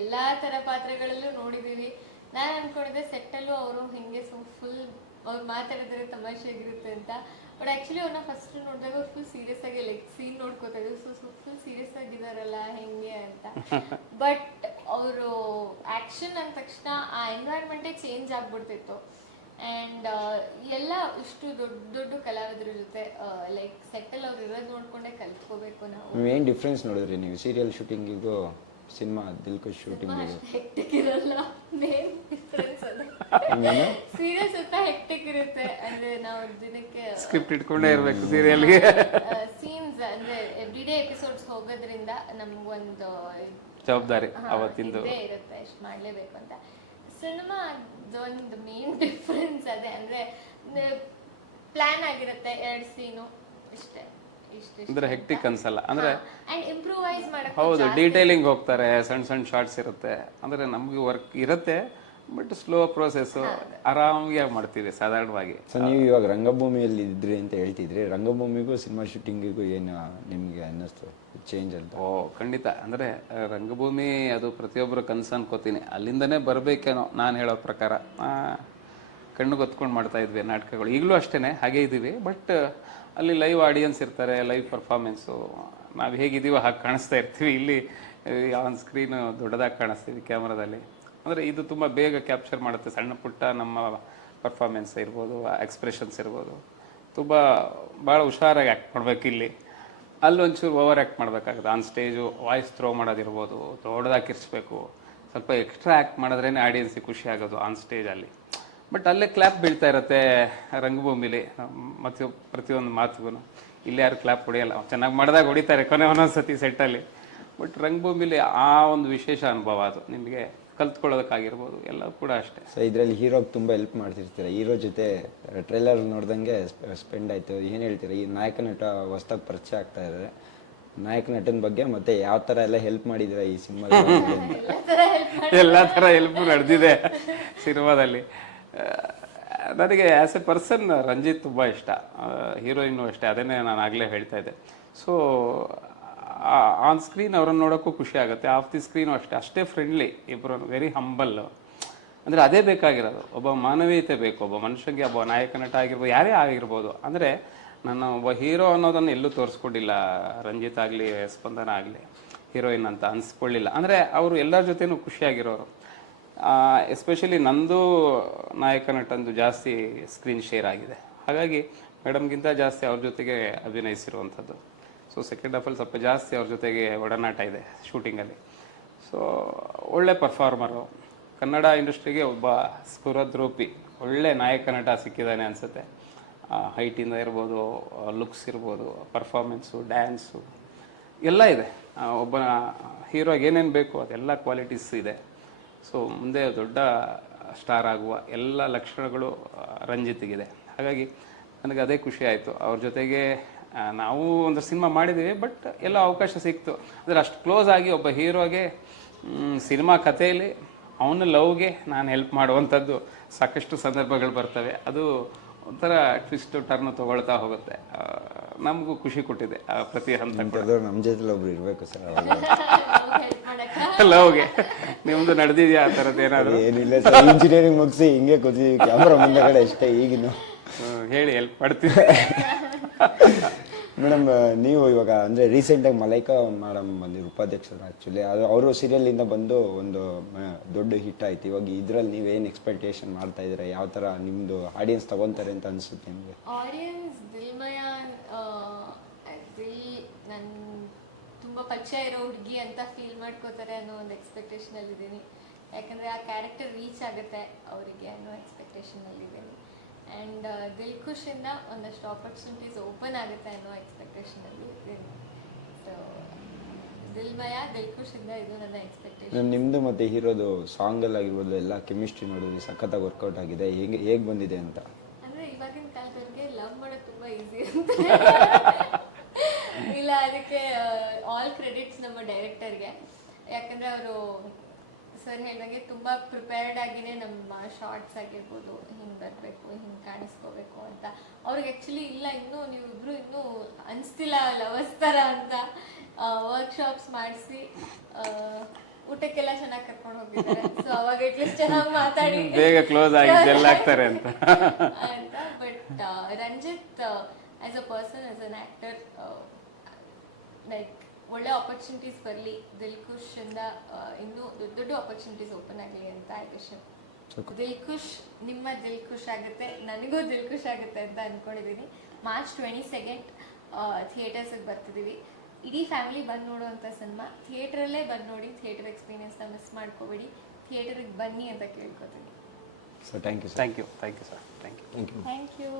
[SPEAKER 6] ಎಲ್ಲಾ ತರ ಪಾತ್ರಗಳಲ್ಲೂ ನೋಡಿದೀವಿ. ನಾನು ಅಂದ್ಕೊಂಡಿದ್ದೆ ಸೆಟ್ಟಲ್ಲೂ ಅವರು ಹಿಂಗೆ ಸೊ ಫುಲ್ ಅವ್ರು ಮಾತಾಡಿದ್ರೆ ತಮಾಷೆಗಿರುತ್ತೆ ಅಂತ. ಬಟ್ ಆ್ಯಕ್ಚುಲಿ ಅವ್ರನ್ನ ಫಸ್ಟ್ ನೋಡಿದಾಗ ಅವ್ರು ಫುಲ್ ಸೀರಿಯಸ್ ಆಗಿ ಲೈಕ್ ಸೀನ್ ನೋಡ್ಕೋತಾ ಇದ್ರು. ಸೊ ಫುಲ್ ಸೀರಿಯಸ್ ಆಗಿದಾರಲ್ಲ ಹೆಂಗೆ ಅಂತ. ಬಟ್ ಅವರು ಆ್ಯಕ್ಷನ್ ಅಂದ ತಕ್ಷಣ ಆ ಎನ್ವೈರ್ಮೆಂಟೇ ಚೇಂಜ್ ಆಗ್ಬಿಡ್ತಿತ್ತು. ಆ್ಯಂಡ್ ಇಷ್ಟು ದೊಡ್ಡ ದೊಡ್ಡ ಕಲಾವಿದರ ಜೊತೆ ಲೈಕ್ ಸೆಟ್ಟಲ್ ಅವ್ರು ಇರೋದು ನೋಡ್ಕೊಂಡೆ ಕಲ್ತ್ಕೋಬೇಕು ನಾವು.
[SPEAKER 1] ಏನು ಡಿಫ್ರೆನ್ಸ್ ನೋಡಿದ್ರಿ ನೀವು ಸೀರಿಯಲ್ ಶೂಟಿಂಗಿಗೂ ಸಿನಿಮಾ ದಿಲ್ಕುಶ್ ಶೂಟಿಂಗ್
[SPEAKER 6] ಹೆಕ್ಟಿಕ್ ಇರಲ್ಲ ಮೇನ್ ಡಿಫ್ರೆನ್ಸ್ ಅದೇ. ಸೀರಿಯಸ್ ಅಂತ ಹೆಕ್ಟಿಕ್ ಇರುತ್ತೆ ಅಂದ್ರೆ ನಾವು ದಿನಕ್ಕೆ
[SPEAKER 4] ಸ್ಕ್ರಿಪ್ಟ್ ಇಟ್ಕೊಂಡೇ ಇರಬೇಕು ಸೀರಿಯಲ್ಗೆ
[SPEAKER 6] ಸೀನ್ಸ್ ಅಂದ್ರೆ ಎವ್ರಿ ಡೇ ಎಪಿಸೋಡ್ಸ್ ಹೋಗೋದ್ರಿಂದ ನಮ್ಗೊಂದು
[SPEAKER 4] ಜವಾಬ್ದಾರಿ ಅವತ್ತಿಂದು.
[SPEAKER 6] ಇರುತ್ತೆ ಎಷ್ಟು ಮಾಡಲೇಬೇಕು ಅಂತ. ಸಿನಿಮಾ ಒಂದು ಮೇನ್ ಡಿಫ್ರೆನ್ಸ್ ಅದೇ ಅಂದ್ರೆ ಪ್ಲಾನ್ ಆಗಿರುತ್ತೆ ಎರಡು ಸೀನು. ಇಷ್ಟೇ ಇಷ್ಟೇ
[SPEAKER 4] ಅಂದ್ರೆ ಹೆಕ್ಟಿಕ್ ಅನ್ಸಲ್ಲ. ಅಂದ್ರೆ
[SPEAKER 6] ಅಂಡ್ ಇಂಪ್ರೂವೈಸ್
[SPEAKER 4] ಹೌದು ಡೀಟೇಲಿಂಗ್ ಹೋಗ್ತಾರೆ ಸಣ್ಣ ಸಣ್ಣ ಶಾರ್ಟ್ಸ್ ಇರುತ್ತೆ. ಅಂದ್ರೆ ನಮಗೆ ವರ್ಕ್ ಇರುತ್ತೆ ಬಟ್ ಸ್ಲೋ ಪ್ರೋಸೆಸ್ ಆರಾಮಾಗಿ ಮಾಡ್ತೀವಿ ಸಾಧಾರಣವಾಗಿ.
[SPEAKER 1] ಸೊ ನೀವು ಇವಾಗ ರಂಗಭೂಮಿಯಲ್ಲಿ ಇದ್ರಿ ಅಂತ ಹೇಳ್ತಿದ್ರಿ. ರಂಗಭೂಮಿಗೂ ಸಿನಿಮಾ ಶೂಟಿಂಗಿಗೂ ಏನು ನಿಮಗೆ ಅನ್ನಿಸ್ತು? ಚೇಂಜ್ ಅಂತ?
[SPEAKER 4] ಓ ಖಂಡಿತ. ಅಂದರೆ ರಂಗಭೂಮಿ ಅದು ಪ್ರತಿಯೊಬ್ಬರು ಕನಸು ಅನ್ಕೋತೀನಿ ಅಲ್ಲಿಂದನೇ ಬರಬೇಕೇನೋ ನಾನು ಹೇಳೋ ಪ್ರಕಾರ. ಆ, ಕಣ್ಣು ಗೊತ್ಕೊಂಡು ಮಾಡ್ತಾ ಇದ್ವಿ ನಾಟಕಗಳು. ಈಗಲೂ ಅಷ್ಟೇ ಹಾಗೆ ಇದ್ದೀವಿ. ಬಟ್ ಅಲ್ಲಿ ಲೈವ್ ಆಡಿಯನ್ಸ್ ಇರ್ತಾರೆ ಲೈವ್ ಪರ್ಫಾರ್ಮೆನ್ಸು ನಾವು ಹೇಗಿದ್ದೀವೋ ಹಾಗೆ ಕಾಣಿಸ್ತಾ ಇರ್ತೀವಿ. ಇಲ್ಲಿ ಆನ್ ಸ್ಕ್ರೀನ್ ದೊಡ್ಡದಾಗಿ ಕಾಣಿಸ್ತೀವಿ ಕ್ಯಾಮ್ರಾದಲ್ಲಿ. ಅಂದರೆ ಇದು ತುಂಬ ಬೇಗ ಕ್ಯಾಪ್ಚರ್ ಮಾಡುತ್ತೆ. ಸಣ್ಣ ಪುಟ್ಟ ನಮ್ಮ ಪರ್ಫಾರ್ಮೆನ್ಸ್ ಇರ್ಬೋದು ಎಕ್ಸ್ಪ್ರೆಷನ್ಸ್ ಇರ್ಬೋದು. ತುಂಬ, ಭಾಳ ಹುಷಾರಾಗಿ ಆ್ಯಕ್ಟ್ ಮಾಡಬೇಕು ಇಲ್ಲಿ. ಅಲ್ಲಿ ಒಂಚೂರು ಓವರ್ ಆ್ಯಕ್ಟ್ ಮಾಡಬೇಕಾಗುತ್ತೆ. ಆನ್ ಸ್ಟೇಜು ವಾಯ್ಸ್ ಥ್ರೋ ಮಾಡೋದಿರ್ಬೋದು, ದೊಡ್ಡದಾಗಿ ಕಿರ್ಸ್ಬೇಕು ಸ್ವಲ್ಪ ಎಕ್ಸ್ಟ್ರಾ ಆ್ಯಕ್ಟ್ ಮಾಡಿದ್ರೇ ಆಡಿಯನ್ಸಿಗೆ ಖುಷಿ ಆಗೋದು ಆನ್ ಸ್ಟೇಜಲ್ಲಿ ಬಟ್ ಅಲ್ಲೇ ಕ್ಲಾಪ್ ಬೀಳ್ತಾ ಇರುತ್ತೆ ರಂಗಭೂಮಿಲಿ ಮತ್ತು ಪ್ರತಿಯೊಂದು ಮಾತುಗೂ ಇಲ್ಲಿ ಯಾರು ಕ್ಲಾಪ್ ಹೊಡೆಯಲ್ಲ ಚೆನ್ನಾಗಿ ಮಾಡಿದಾಗ ಹೊಡಿತಾರೆ ಕೊನೆ ಒಂದೊಂದು ಸತಿ ಸೆಟ್ಟಲ್ಲಿ ಬಟ್ ರಂಗಭೂಮಿಲಿ ಆ ಒಂದು ವಿಶೇಷ ಅನುಭವ ಅದು. ನಿಮಗೆ ಕಲ್ತ್ಕೊಳ್ಳೋದಕ್ಕಾಗಿರ್ಬೋದು ಎಲ್ಲ ಕೂಡ ಅಷ್ಟೇ.
[SPEAKER 1] ಸೊ ಇದರಲ್ಲಿ ಹೀರೋಗೆ ತುಂಬ ಹೆಲ್ಪ್ ಮಾಡ್ತಿರ್ತೀರ? ಹೀರೋ ಜೊತೆ ಟ್ರೈಲರ್ ನೋಡ್ದಂಗೆ ಸ್ಪೆಂಡ್ ಆಯಿತು. ಏನು ಹೇಳ್ತೀರಾ? ಈ ನಾಯಕ ನಟ ಹೊಸ್ದಾಗಿ ಪರಿಚಯ ಆಗ್ತಾ ಇದ್ದಾರೆ. ನಾಯಕ ನಟನ ಬಗ್ಗೆ ಮತ್ತೆ ಯಾವ ಥರ ಎಲ್ಲ ಹೆಲ್ಪ್ ಮಾಡಿದ್ದೀರಾ ಈ ಸಿನಿಮಾ
[SPEAKER 6] ಎಲ್ಲ ಥರ ಹೆಲ್ಪ್
[SPEAKER 4] ಎಲ್ಲ ಥರ ಹೆಲ್ಪ್ ನಡೆದಿದೆ ಸಿನಿಮಾದಲ್ಲಿ. ನನಗೆ ಆ್ಯಸ್ ಎ ಪರ್ಸನ್ ರಂಜಿತ್ ತುಂಬ ಇಷ್ಟ. ಹೀರೋಯಿನ್ನು ಅಷ್ಟೇ, ಅದನ್ನೇ ನಾನು ಆಗಲೇ ಹೇಳ್ತಾ ಇದ್ದೆ. ಸೊ ಆನ್ ಸ್ಕ್ರೀನ್ ಅವರನ್ನು ನೋಡೋಕ್ಕೂ ಖುಷಿ ಆಗುತ್ತೆ. ಆಫ್ ದಿ ಸ್ಕ್ರೀನು ಅಷ್ಟೇ ಅಷ್ಟೇ ಫ್ರೆಂಡ್ಲಿ ಇಬ್ಬರು ವೆರಿ ಹಂಬಲ್ ಅಂದರೆ ಅದೇ ಬೇಕಾಗಿರೋದು. ಒಬ್ಬ ಮಾನವೀಯತೆ ಬೇಕು, ಒಬ್ಬ ಮನುಷ್ಯನಿಗೆ ಒಬ್ಬ ನಾಯಕ ನಟ ಆಗಿರ್ಬೋದು, ಯಾರೇ ಆಗಿರ್ಬೋದು. ಅಂದರೆ ನಾನು ಒಬ್ಬ ಹೀರೋ ಅನ್ನೋದನ್ನು ಎಲ್ಲೂ ತೋರಿಸ್ಕೊಂಡಿಲ್ಲ, ರಂಜಿತ್ ಆಗಲಿ, ಸ್ಪಂದನ ಆಗಲಿ ಹೀರೋಯಿನ್ ಅಂತ ಅನಿಸ್ಕೊಳ್ಳಿಲ್ಲ. ಅಂದರೆ ಅವರು ಎಲ್ಲರ ಜೊತೆನೂ ಖುಷಿಯಾಗಿರೋರು. ಎಸ್ಪೆಷಲಿ ನಂದು ನಾಯಕ ನಟಂದು ಜಾಸ್ತಿ ಸ್ಕ್ರೀನ್ ಶೇರ್ ಆಗಿದೆ. ಹಾಗಾಗಿ ಮೇಡಮ್ಗಿಂತ ಜಾಸ್ತಿ ಅವ್ರ ಜೊತೆಗೆ ಅಭಿನಯಿಸಿರುವಂಥದ್ದು. ಸೊ ಸೆಕೆಂಡ್ ಹಾಫಲ್ಲಿ ಸ್ವಲ್ಪ ಜಾಸ್ತಿ ಅವ್ರ ಜೊತೆಗೆ ಒಡನಾಟ ಇದೆ ಶೂಟಿಂಗಲ್ಲಿ ಸೊ ಒಳ್ಳೆ ಪರ್ಫಾರ್ಮರು ಕನ್ನಡ ಇಂಡಸ್ಟ್ರಿಗೆ ಒಬ್ಬ ಸ್ಫುರದ್ರೂಪಿ ಒಳ್ಳೆ ನಾಯಕ ನಟ ಸಿಕ್ಕಿದ್ದಾನೆ ಅನಿಸುತ್ತೆ. ಹೈಟಿಂದ ಇರ್ಬೋದು ಲುಕ್ಸ್ ಇರ್ಬೋದು ಪರ್ಫಾರ್ಮೆನ್ಸು ಡ್ಯಾನ್ಸು ಎಲ್ಲ ಇದೆ. ಒಬ್ಬ ಹೀರೋಗೆ ಏನೇನು ಬೇಕು ಅದೆಲ್ಲ ಕ್ವಾಲಿಟೀಸ್ ಇದೆ. ಸೊ ಮುಂದೆ ದೊಡ್ಡ ಸ್ಟಾರ್ ಆಗುವ ಎಲ್ಲ ಲಕ್ಷಣಗಳು ರಂಜಿತ್ಗಿದೆ. ಹಾಗಾಗಿ ನನಗೆ ಅದೇ ಖುಷಿ ಆಯಿತು. ಅವ್ರ ಜೊತೆಗೆ ನಾವು ಒಂದು ಸಿನಿಮಾ ಮಾಡಿದ್ದೀವಿ ಬಟ್ ಎಲ್ಲ ಅವಕಾಶ ಸಿಕ್ತು. ಅಂದರೆ ಅಷ್ಟು ಕ್ಲೋಸ್ ಆಗಿ ಒಬ್ಬ ಹೀರೋಗೆ ಸಿನಿಮಾ ಕಥೆಯಲ್ಲಿ ಅವನ ಲವ್ಗೆ ನಾನು ಹೆಲ್ಪ್ ಮಾಡುವಂಥದ್ದು ಸಾಕಷ್ಟು ಸಂದರ್ಭಗಳು ಬರ್ತವೆ. ಅದು ಒಂಥರ ಟ್ವಿಸ್ಟ್ ಟರ್ನ್ ತೊಗೊಳ್ತಾ ಹೋಗುತ್ತೆ. ನಮಗೂ ಖುಷಿ ಕೊಟ್ಟಿದೆ ಆ ಪ್ರತಿ ಹಂತ
[SPEAKER 1] ನಮ್ಮ ಜೊತೆ ಒಬ್ರು ಇರಬೇಕು ಸರ್
[SPEAKER 4] ಲವ್ಗೆ ನಿಮ್ದು ನಡೆದಿದ್ಯಾ ಆ ಥರದ್ದು ಏನಾದರೂ?
[SPEAKER 1] ಏನಿಲ್ಲ ಸರ್ ಇಂಜಿನಿಯರಿಂಗ್ ಮುಗಿಸಿ ಹಿಂಗೆ ಕೂತಿದ್ವಿ ಕ್ಯಾಮ್ರಾ ಮುಂದಗಡೆ ಅಷ್ಟೇ ಈಗಿನ
[SPEAKER 4] ಹೇಳಿ ಹೆಲ್ಪ್ ಮಾಡ್ತೀವಿ.
[SPEAKER 1] ಮೇಡಮ್ ನೀವು ಇವಾಗ ಅಂದರೆ ರೀಸೆಂಟಾಗಿ ಮಲೈಕಾ ಮೇಡಮ್ ಬಂದಿರು ಉಪಾಧ್ಯಕ್ಷರು ಆ್ಯಕ್ಚುಲಿ ಅದು ಅವರು ಸೀರಿಯಲಿಂದ ಬಂದು ಒಂದು ದೊಡ್ಡ ಹಿಟ್ ಆಯ್ತು. ಇವಾಗ ಇದರಲ್ಲಿ ನೀವೇನು ಎಕ್ಸ್ಪೆಕ್ಟೇಷನ್ ಮಾಡ್ತಾ ಇದ್ದೀರಾ? ಯಾವ ಥರ ನಿಮ್ಮದು ಆಡಿಯನ್ಸ್ ತಗೊತಾರೆ ಅಂತ ಅನಿಸುತ್ತೆ ನಿಮಗೆ?
[SPEAKER 6] ಆಡಿಯನ್ಸ್ ದಿಲ್ಮಯ ದಿಲ್ ನನ್ನ ತುಂಬ ಪರಿಚಯ ಇರೋ ಹುಡುಗಿ ಅಂತ ಫೀಲ್ ಮಾಡ್ಕೋತಾರೆ ಅನ್ನೋ ಒಂದು ಎಕ್ಸ್ಪೆಕ್ಟೇಷನಲ್ಲಿ ಇದ್ದೀನಿ. ಯಾಕಂದರೆ ಆ ಕ್ಯಾರೆಕ್ಟರ್ ರೀಚ್ ಆಗುತ್ತೆ ಅವರಿಗೆ ಅನ್ನೋ ಎಕ್ಸ್ಪೆಕ್ಟೇಷನಲ್ಲಿ ಇದ್ದೀನಿ. ಆ್ಯಂಡ್ ದಿಲ್ ಖುಷಿಯಿಂದ ಒಂದಷ್ಟು ಆಪರ್ಚುನಿಟೀಸ್ ಓಪನ್ ಆಗುತ್ತೆ ಅನ್ನೋ ಎಕ್ಸ್ಪೆಕ್ಟೇಷನಲ್ಲಿ ಇದ್ದೀನಿ. ಸೊ ದಿಲ್ಮಯ ದಿಲ್ ಖುಷಿಯಿಂದ ಇದು ನನ್ನ ಎಕ್ಸ್ಪೆಕ್ಟೇಷನ್
[SPEAKER 1] ನಿಮ್ಮದು ಮತ್ತು ಹೀರೋದು ಸಾಂಗಲ್ಲಾಗಿರ್ಬೋದು ಎಲ್ಲ ಕೆಮಿಸ್ಟ್ರಿ ನೋಡಿದ್ರೆ ಸಖತ್ತಾಗಿ ವರ್ಕೌಟ್ ಆಗಿದೆ. ಹೇಗೆ ಹೇಗೆ ಬಂದಿದೆ ಅಂತ?
[SPEAKER 6] ಅಂದರೆ ಇವಾಗಿನ ಕಾಲದವ್ರಿಗೆ ಲವ್ ಮಾಡೋದು ತುಂಬಾ ಈಸಿ ಅಂತ. ಇಲ್ಲ ಅದಕ್ಕೆ ಆಲ್ ಕ್ರೆಡಿಟ್ಸ್ ನಮ್ಮ ಡೈರೆಕ್ಟರ್ಗೆ ಯಾಕಂದ್ರೆ ಅವರು ಸರ್ ಹೇಳಿದಂಗೆ ತುಂಬಾ ಪ್ರಿಪೇರ್ಡ್ ಆಗಿನೇ ನಮ್ಮ ಶಾರ್ಟ್ಸ್ ಆಗಿರ್ಬೋದು ಹಿಂಗೆ ಬರಬೇಕು ಹಿಂಗೆ ಕಾಣಿಸ್ಕೋಬೇಕು ಅಂತ. ಅವ್ರಿಗೆ ಆ್ಯಕ್ಚುಲಿ ಇಲ್ಲ ಇನ್ನೂ ನೀವು ಇಬ್ರು ಇನ್ನೂ ಅನಿಸ್ತಿಲ್ಲ ಲವರ್ಸ್ ಥರ ಅಂತ. ವರ್ಕ್ಶಾಪ್ಸ್ ಮಾಡಿಸಿ ಊಟಕ್ಕೆಲ್ಲ ಚೆನ್ನಾಗಿ ಕರ್ಕೊಂಡು ಹೋಗಿದ್ದಾರೆ. ಸೊ ಅವಾಗ ಅಟ್ಲೀಸ್ಟ್ ಚೆನ್ನಾಗಿ ಮಾತಾಡಿ.
[SPEAKER 4] ಬೇಗ ಕ್ಲೋಸ್ ಆಗಿ ಜೆಲ್ ಆಗ್ತಾರೆ ಅಂತ.
[SPEAKER 6] ಅಂತ but Ranjith as a person as an actor like ಒಳ್ಳೆ ಆಪರ್ಚುನಿಟೀಸ್ ಬರಲಿ. ದಿಲ್ ಖುಷ್ ಇಂದ ಇನ್ನೂ ದೊಡ್ಡ ದೊಡ್ಡ ಆಪರ್ಚುನಿಟೀಸ್ ಓಪನ್ ಆಗಲಿ ಅಂತ ಆಯ್ತು ವಿಶ್ ದಿಲ್ ಖುಷ್ ನಿಮ್ಮ ದಿಲ್ ಖುಷ್ ಆಗುತ್ತೆ. ನನಗೂ ದಿಲ್ ಖುಷ್ ಆಗುತ್ತೆ ಅಂತ ಅಂದ್ಕೊಂಡಿದ್ದೀನಿ ಮಾರ್ಚ್ ಟ್ವೆಂಟಿ ಸೆಕೆಂಡ್ ಥಿಯೇಟರ್ಸಿಗೆ ಬರ್ತಿದ್ದೀವಿ ಇಡೀ ಫ್ಯಾಮಿಲಿ ಬಂದು ನೋಡುವಂಥ ಸಿನಿಮಾ ಥಿಯೇಟ್ರಲ್ಲೇ ಬಂದು ನೋಡಿ ಥಿಯೇಟರ್ ಎಕ್ಸ್ಪೀರಿಯನ್ಸ್ನ ಮಿಸ್ ಮಾಡ್ಕೋಬೇಡಿ. ಥಿಯೇಟರ್ಗೆ ಬನ್ನಿ ಅಂತ ಕೇಳ್ಕೊತೀನಿ.
[SPEAKER 1] So thank you sir
[SPEAKER 4] thank you thank you sir thank you
[SPEAKER 1] thank you
[SPEAKER 6] thank you